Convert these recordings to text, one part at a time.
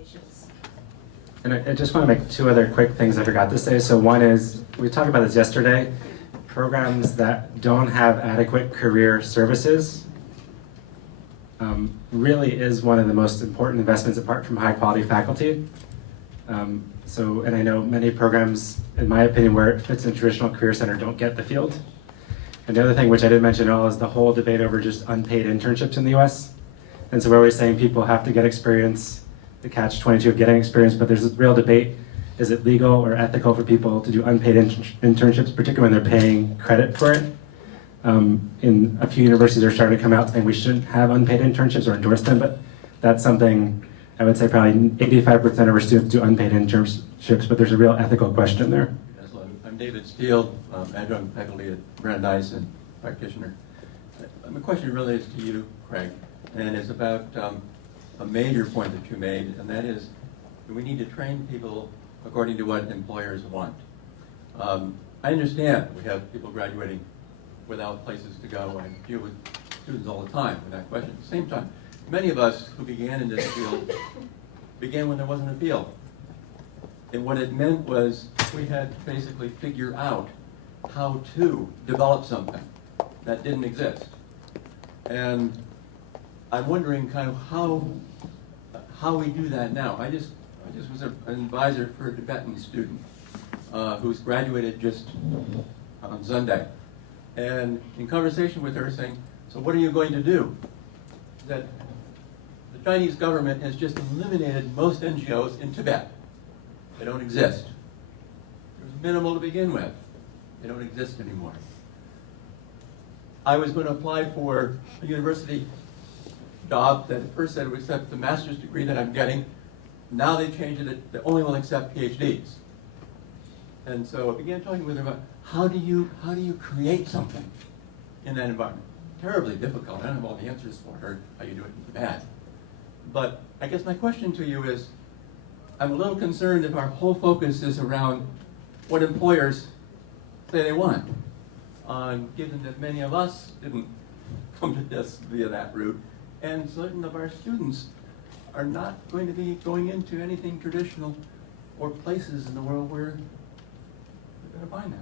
qualifications. And I just want to make two other quick things I forgot to say. So one is, we talked about this yesterday, programs that don't have adequate career services really is one of the most important investments apart from high quality faculty. And I know many programs, in my opinion, where it fits in traditional career center don't get the field. And the other thing, which I didn't mention at all, is the whole debate over just unpaid internships in the US. And so we're always saying people have to get experience, the catch-22 of getting experience, but there's a real debate. Is it legal or ethical for people to do unpaid internships, particularly when they're paying credit for it? In a few universities are starting to come out saying we shouldn't have unpaid internships or endorse them, but that's something I would say probably 85% of our students do unpaid internships, but there's a real ethical question there. Yes, I'm David Steele, adjunct faculty at Brandeis and practitioner. My question really is to you, Craig, and it's about a major point that you made, and that is that we need to train people according to what employers want. I understand we have people graduating without places to go. I deal with students all the time with that question. At the same time, many of us who began in this field began when there wasn't a field. And what it meant was we had to basically figure out how to develop something that didn't exist. And I'm wondering kind of how we do that now. I just was an advisor for a Tibetan student who's graduated just on Sunday. And in conversation with her saying, so what are you going to do? That the Chinese government has just eliminated most NGOs in Tibet. They don't exist. There's minimal to begin with. They don't exist anymore. I was going to apply for a university job that at first said it would accept the master's degree that I'm getting. Now they changed it, they only will accept PhDs. And so I began talking with her about how do you create something in that environment? Terribly difficult. I don't have all the answers for her, how you do it in Tibet. But I guess my question to you is, I'm a little concerned if our whole focus is around what employers say they want, given that many of us didn't come to this via that route, and certain of our students are not going to be going into anything traditional or places in the world where they're going to find that.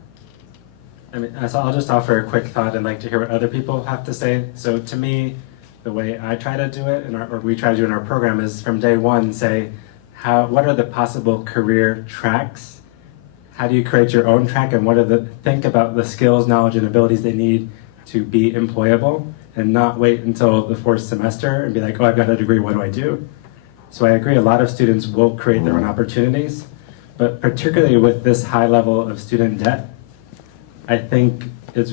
I mean, so I'll just offer a quick thought and like to hear what other people have to say. So to me, the way I try to do it, or we try to do in our program, is from day one say, what are the possible career tracks? How do you create your own track, and think about the skills, knowledge, and abilities they need to be employable, and not wait until the fourth semester and be like, oh, I've got a degree, what do I do? So I agree, a lot of students will create their own opportunities, but particularly with this high level of student debt, I think it's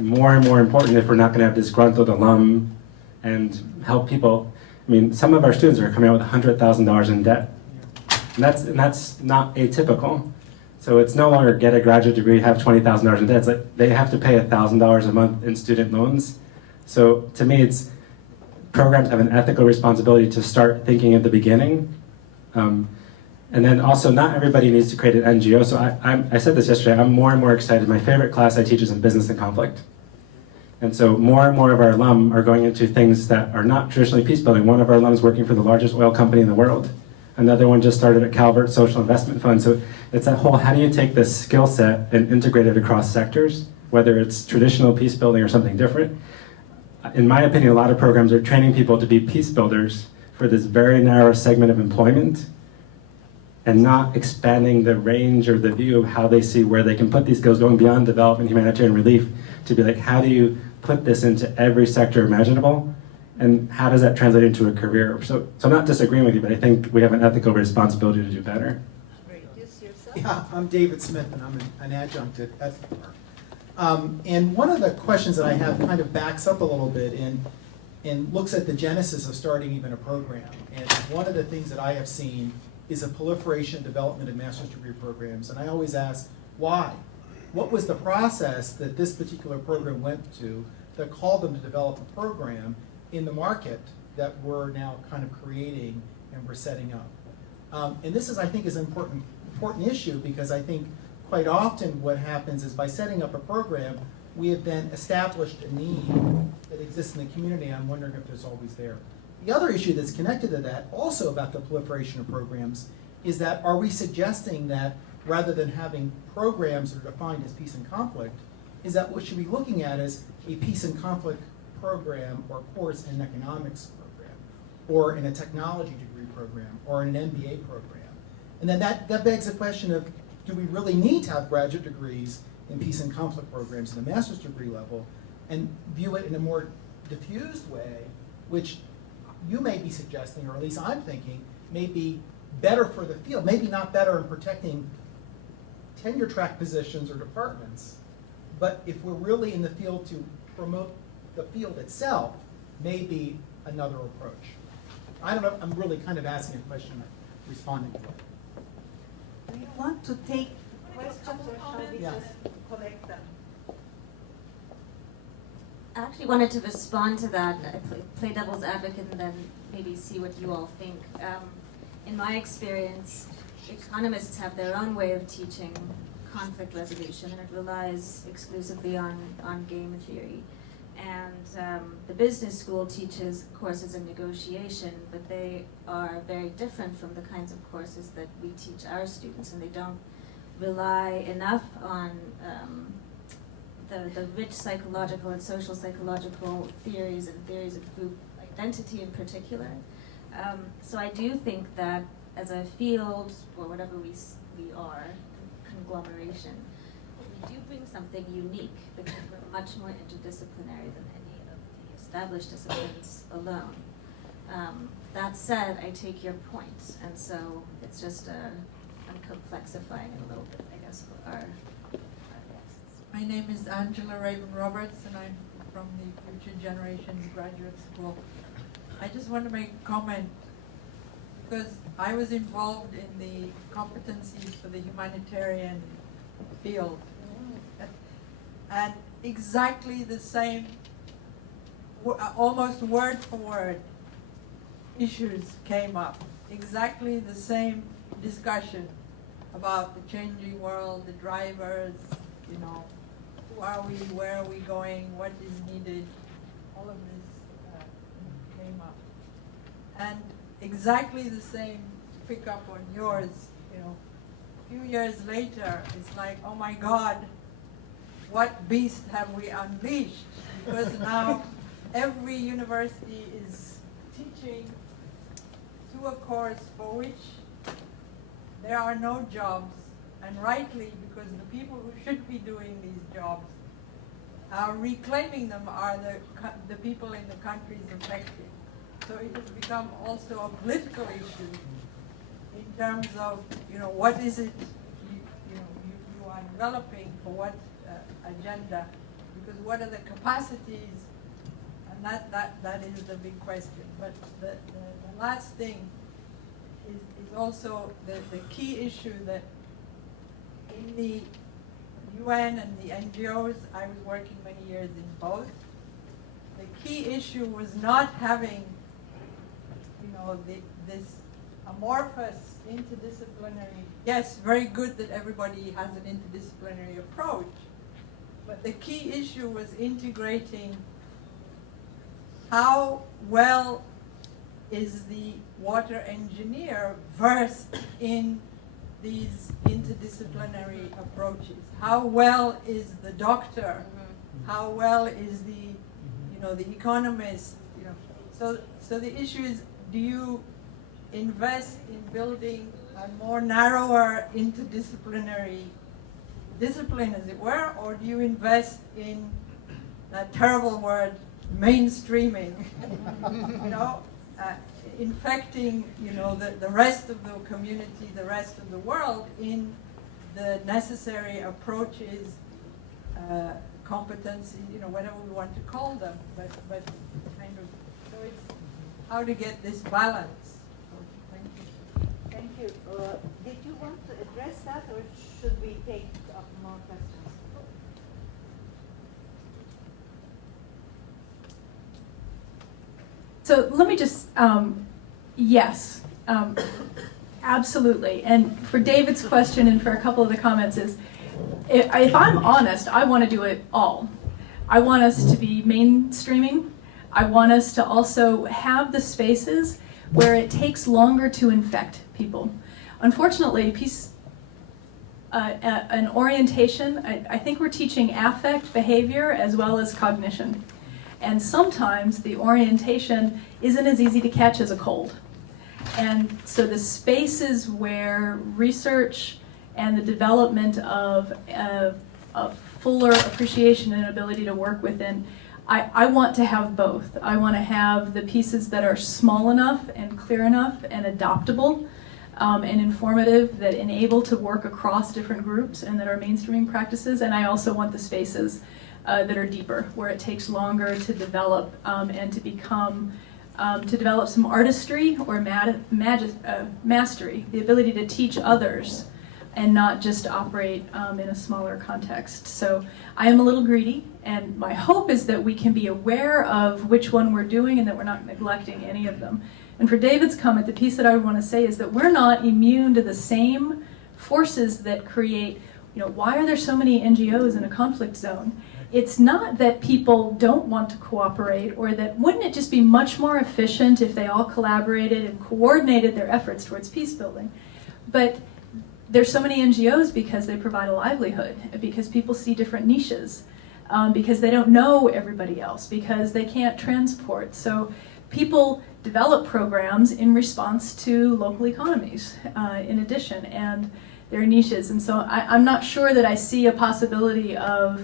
more and more important if we're not going to have disgruntled alum and help people. I mean, some of our students are coming out with $100,000 in debt, and that's not atypical. So it's no longer get a graduate degree, have $20,000 in debt. It's like they have to pay $1,000 a month in student loans. So to me, programs have an ethical responsibility to start thinking at the beginning. And then also, not everybody needs to create an NGO. So I said this yesterday, I'm more and more excited. My favorite class I teach is in business and conflict. And so more and more of our alum are going into things that are not traditionally peace building. One of our alums is working for the largest oil company in the world. Another one just started at Calvert Social Investment Fund. So it's that whole, how do you take this skill set and integrate it across sectors, whether it's traditional peace building or something different. In my opinion, a lot of programs are training people to be peace builders for this very narrow segment of employment, and not expanding the range or the view of how they see where they can put these skills, going beyond development, humanitarian relief, to be like, how do you put this into every sector imaginable, and how does that translate into a career? So I'm not disagreeing with you, but I think we have an ethical responsibility to do better. Introduce yourself. Yeah, I'm David Smith, and I'm an adjunct at Peacebuilding. And one of the questions that I have kind of backs up a little bit and looks at the genesis of starting even a program. And one of the things that I have seen is a proliferation, development of master's degree programs. And I always ask, why? What was the process that this particular program went to that called them to develop a program in the market that we're now kind of creating and we're setting up? And this is, I think, is an important issue, because I think quite often what happens is by setting up a program, we have then established a need that exists in the community. I'm wondering if there's always there. The other issue that's connected to that, also about the proliferation of programs, is that are we suggesting that rather than having programs that are defined as peace and conflict, is that what should be looking at is a peace and conflict program or course in an economics program, or in a technology degree program, or in an MBA program? And then that begs the question of, do we really need to have graduate degrees in peace and conflict programs at the master's degree level, and view it in a more diffused way, which you may be suggesting, or at least I'm thinking, may be better for the field, maybe not better in protecting tenure track positions or departments, but if we're really in the field to promote the field itself, maybe another approach. I don't know, I'm really kind of asking a question, responding to it. Do you want to take questions or shall we Yeah. just collect them? I actually wanted to respond to that, play devil's advocate, and then maybe see what you all think. In my experience, economists have their own way of teaching conflict resolution, and it relies exclusively on game theory. And the business school teaches courses in negotiation, but they are very different from the kinds of courses that we teach our students, and they don't rely enough on the rich psychological and social psychological theories and theories of group identity in particular. So I do think that as a field, or whatever we are, conglomeration, we do bring something unique because we're much more interdisciplinary than any of the established disciplines alone. That said, I take your point, and so it's just I'm complexifying it a little bit, I guess, for our guests. My name is Angela Raven Roberts, and I'm from the Future Generations Graduate School. I just want to make a comment because I was involved in the competencies for the humanitarian field. And exactly the same, almost word for word, issues came up. Exactly the same discussion about the changing world, the drivers, you know, who are we, where are we going, what is needed, all of this came up. And exactly the same, to pick up on yours, you know, a few years later, it's like, oh my God, what beast have we unleashed? Because now every university is teaching to a course for which there are no jobs, and rightly, because the people who should be doing these jobs are reclaiming them are the people in the countries affected. So it has become also a political issue in terms of, you know, what is it you are developing for what agenda, because what are the capacities, and that is the big question. But the last thing is also the key issue that in the UN and the NGOs, I was working many years in both, the key issue was not having, you know, this amorphous interdisciplinary, yes, very good that everybody has an interdisciplinary approach, but the key issue was integrating how well is the water engineer versed in these interdisciplinary approaches? How well is the doctor? How well is the, you know, the economist? You know, so the issue is, do you invest in building a more narrower interdisciplinary discipline, as it were, or do you invest in that terrible word, mainstreaming? You know, infecting, you know, the rest of the community, the rest of the world in the necessary approaches, competencies, you know, whatever we want to call them, but kind of, so it's how to get this balance. So, thank you. Thank you. Did you want to address that, or should we take up more questions? So let me just, yes, absolutely. And for David's question and for a couple of the comments is, if I'm honest, I want to do it all. I want us to be mainstreaming. I want us to also have the spaces where it takes longer to infect people. Unfortunately, an orientation, I think we're teaching affect, behavior, as well as cognition. And sometimes the orientation isn't as easy to catch as a cold. And so the spaces where research and the development of fuller appreciation and ability to work within, I want to have both. I want to have the pieces that are small enough and clear enough and adoptable and informative that enable to work across different groups and that are mainstreaming practices. And I also want the spaces that are deeper, where it takes longer to develop and to become, to develop some artistry or mastery, the ability to teach others and not just operate in a smaller context. So I am a little greedy, and my hope is that we can be aware of which one we're doing and that we're not neglecting any of them. And for David's comment, the piece that I want to say is that we're not immune to the same forces that create, why are there so many NGOs in a conflict zone? It's not that people don't want to cooperate, or that wouldn't it just be much more efficient if they all collaborated and coordinated their efforts towards peace building? But there's so many NGOs because they provide a livelihood, because people see different niches, because they don't know everybody else, because they can't transport. So people develop programs in response to local economies in addition, and their niches. And so I'm not sure that I see a possibility of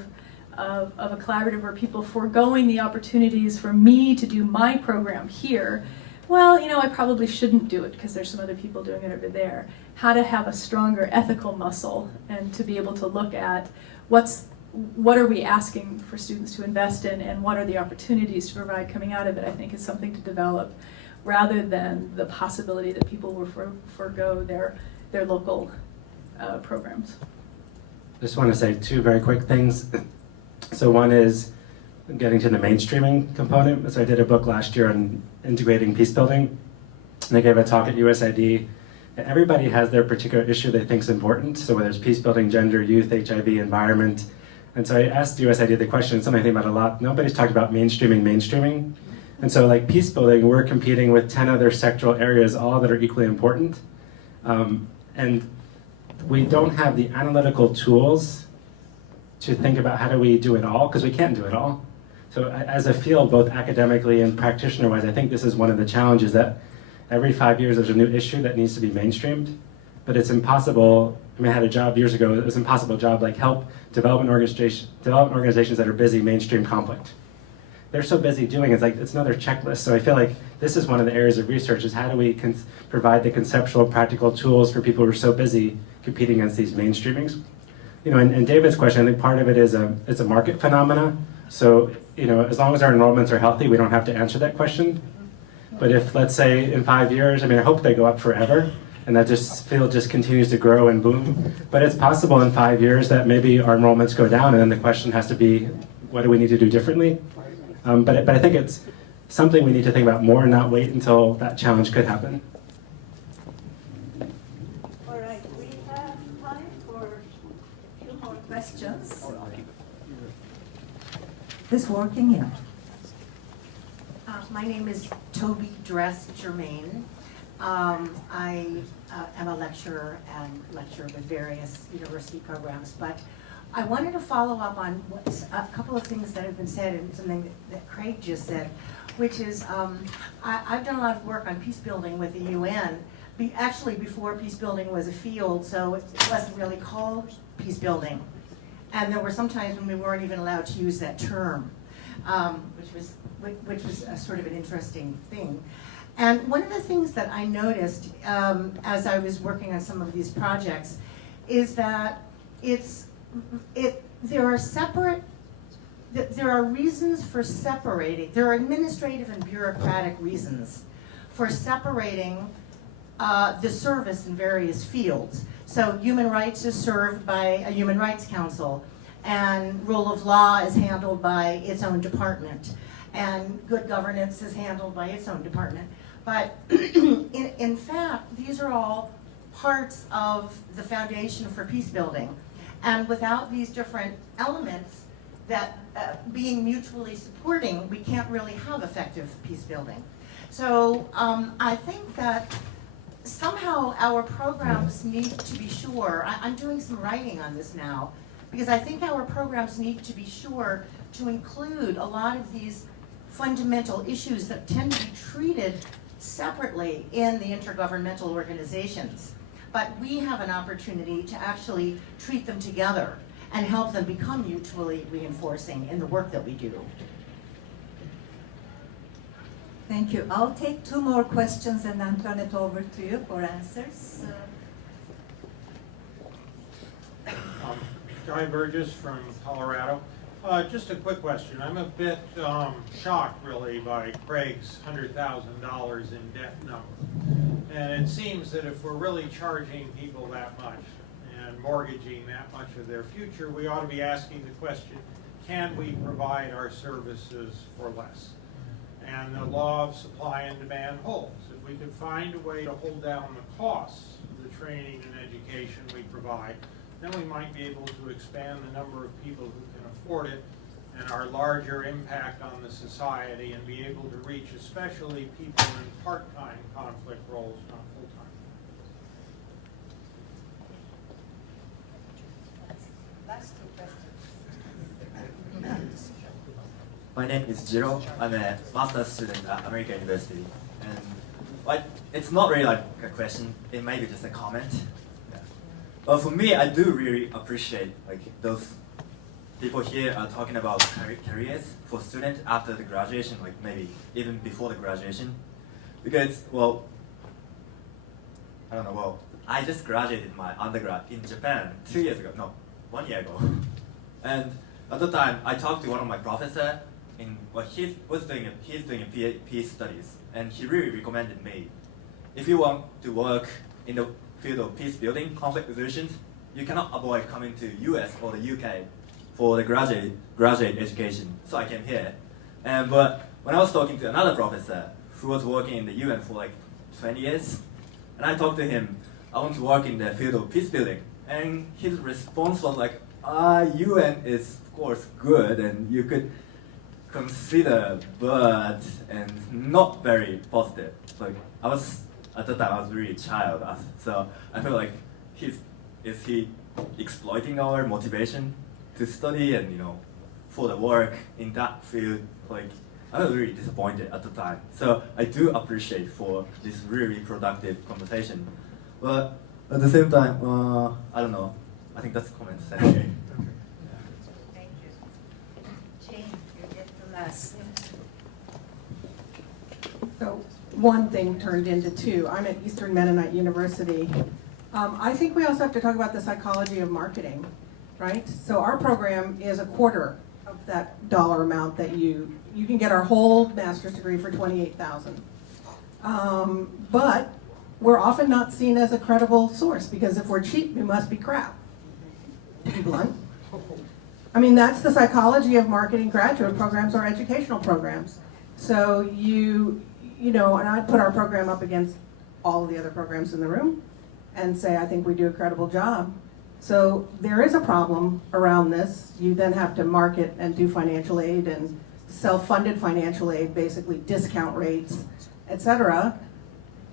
a collaborative where people foregoing the opportunities for me to do my program here. Well, I probably shouldn't do it because there's some other people doing it over there. How to have a stronger ethical muscle and to be able to look at what are we asking for students to invest in and what are the opportunities to provide coming out of it, I think is something to develop rather than the possibility that people will forego their local programs. Just want to say two very quick things. So one is getting to the mainstreaming component. So I did a book last year on integrating peace building, and I gave a talk at USID. Everybody has their particular issue they think is important. So whether it's peace building, gender, youth, HIV, environment. And so I asked USID the question, something I think about a lot. Nobody's talked about mainstreaming. And so like peace building, we're competing with 10 other sectoral areas, all that are equally important. And we don't have the analytical tools to think about how do we do it all, because we can't do it all. So as a field, both academically and practitioner-wise, I think this is one of the challenges, that every 5 years there's a new issue that needs to be mainstreamed, but it's impossible. I had a job years ago, it was an impossible job, like help development organizations that are busy mainstream conflict. They're so busy doing it, it's another checklist. So I feel like this is one of the areas of research, is how do we provide the conceptual, practical tools for people who are so busy competing against these mainstreamings. And David's question, I think part of it is it's a market phenomena. So, as long as our enrollments are healthy, we don't have to answer that question. But if, let's say, in 5 years, I hope they go up forever, and that field just continues to grow and boom. But it's possible in 5 years that maybe our enrollments go down, and then the question has to be, what do we need to do differently? But I think it's something we need to think about more and not wait until that challenge could happen. All right, we have time for a few more questions. This working? Yeah. My name is Toby Dressel. I am a lecturer and lecture with various university programs, but I wanted to follow up on a couple of things that have been said and something that Craig just said, which is I've done a lot of work on peace building with the UN, actually before peace building was a field, so it wasn't really called peace building. And there were some times when we weren't even allowed to use that term, which was a sort of an interesting thing. And one of the things that I noticed as I was working on some of these projects is that there are reasons for separating. There are administrative and bureaucratic reasons for separating the service in various fields. So human rights is served by a human rights council, and rule of law is handled by its own department, and good governance is handled by its own department. But in fact, these are all parts of the foundation for peace building. And without these different elements, that being mutually supporting, we can't really have effective peace building. So I think that somehow our programs need to be sure, I'm doing some writing on this now, because I think our programs need to be sure to include a lot of these fundamental issues that tend to be treated separately in the intergovernmental organizations. But we have an opportunity to actually treat them together and help them become mutually reinforcing in the work that we do. Thank you. I'll take 2 more questions and then turn it over to you for answers. Guy Burgess from Colorado. Just a quick question. I'm a bit shocked, really, by Craig's $100,000 in debt number. And it seems that if we're really charging people that much and mortgaging that much of their future, we ought to be asking the question, can we provide our services for less? And the law of supply and demand holds. If we could find a way to hold down the costs of the training and education we provide, then we might be able to expand the number of people who can afford it and our larger impact on the society, and be able to reach especially people in part-time conflict roles, not full-time. Last 2 questions. My name is Jiro. I'm a master's student at American University. And it's not really like a question, it may be just a comment. Yeah. But for me, I do really appreciate like those people here are talking about careers for students after the graduation, like maybe even before the graduation. Because, well, I don't know, well, I just graduated my undergrad in Japan 2 years ago, no, 1 year ago. And at the time, I talked to one of my professors, he's doing a peace studies, and he really recommended me, if you want to work in the field of peace building, conflict resolution, you cannot avoid coming to US or the UK for the graduate education. So I came here. But when I was talking to another professor who was working in the UN for like 20 years, and I talked to him, I want to work in the field of peace building. And his response was like, UN is of course good and you could consider, but, and not very positive. Like at the time I was really a child, so I feel like is he exploiting our motivation to study and for the work in that field? Like I was really disappointed at the time. So I do appreciate for this really productive conversation, but at the same time, I don't know. I think that's a comment. Thank you. Jane, you get the last. So one thing turned into 2. I'm at Eastern Mennonite University. I think we also have to talk about the psychology of marketing, right? So our program is a quarter of that dollar amount that you can get our whole master's degree for $28,000. But we're often not seen as a credible source, because if we're cheap, we must be crap, to be blunt. I mean, that's the psychology of marketing graduate programs or educational programs. So and I'd put our program up against all of the other programs in the room and say, I think we do a credible job. So there is a problem around this. You then have to market and do financial aid and self-funded financial aid, basically discount rates, etc.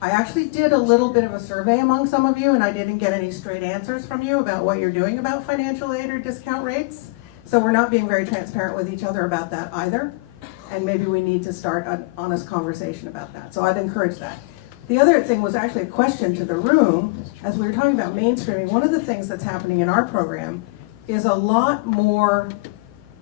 I actually did a little bit of a survey among some of you, and I didn't get any straight answers from you about what you're doing about financial aid or discount rates. So we're not being very transparent with each other about that either. And maybe we need to start an honest conversation about that. So I'd encourage that. The other thing was actually a question to the room. As we were talking about mainstreaming, one of the things that's happening in our program is a lot more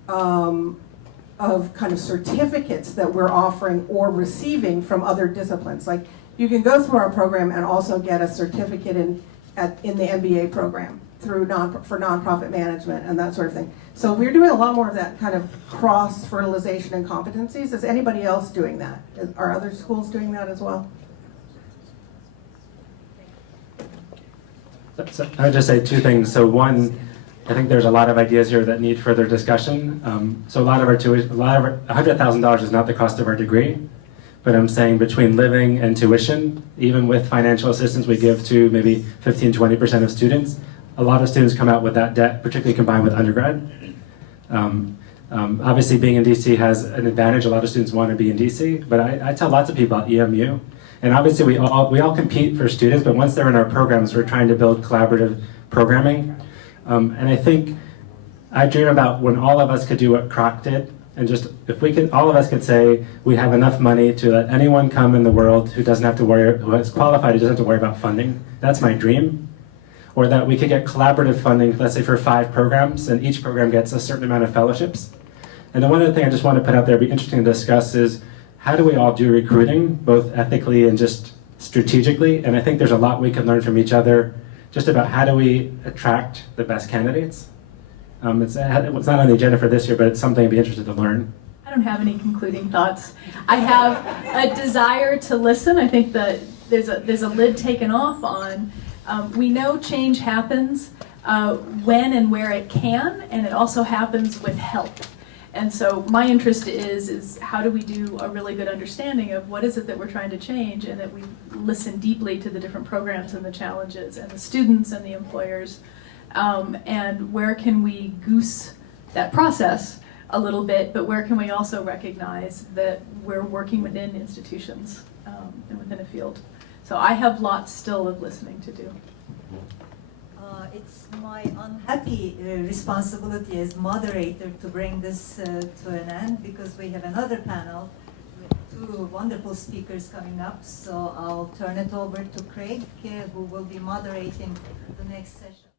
of kind of certificates that we're offering or receiving from other disciplines. Like you can go through our program and also get a certificate in the MBA program for nonprofit management and that sort of thing. So we're doing a lot more of that kind of cross-fertilization and competencies. Is anybody else doing that? Are other schools doing that as well? So I would just say 2 things. So one, I think there's a lot of ideas here that need further discussion. So a lot of our $100,000 is not the cost of our degree, but I'm saying between living and tuition, even with financial assistance we give to maybe 15-20% of students, a lot of students come out with that debt, particularly combined with undergrad. Obviously, being in DC has an advantage. A lot of students want to be in DC, but I tell lots of people about EMU. And obviously, we all compete for students, but once they're in our programs, we're trying to build collaborative programming. And I think I dream about when all of us could do what Kroc did, and just if we could, all of us could say we have enough money to let anyone come in the world who doesn't have to worry, who is qualified, who doesn't have to worry about funding. That's my dream. Or that we could get collaborative funding, let's say for 5 programs, and each program gets a certain amount of fellowships. And then one other thing I just want to put out there, be interesting to discuss, is how do we all do recruiting, both ethically and just strategically? And I think there's a lot we can learn from each other, just about how do we attract the best candidates. It's not on the agenda for this year, but it's something I'd be interested to learn. I don't have any concluding thoughts. I have a desire to listen. I think that there's a lid taken off on. We know change happens when and where it can, and it also happens with help. And so my interest is how do we do a really good understanding of what is it that we're trying to change, and that we listen deeply to the different programs and the challenges and the students and the employers, and where can we goose that process a little bit, but where can we also recognize that we're working within institutions and within a field. So I have lots still of listening to do. It's my unhappy responsibility as moderator to bring this to an end, because we have another panel with 2 wonderful speakers coming up. So I'll turn it over to Craig, who will be moderating the next session.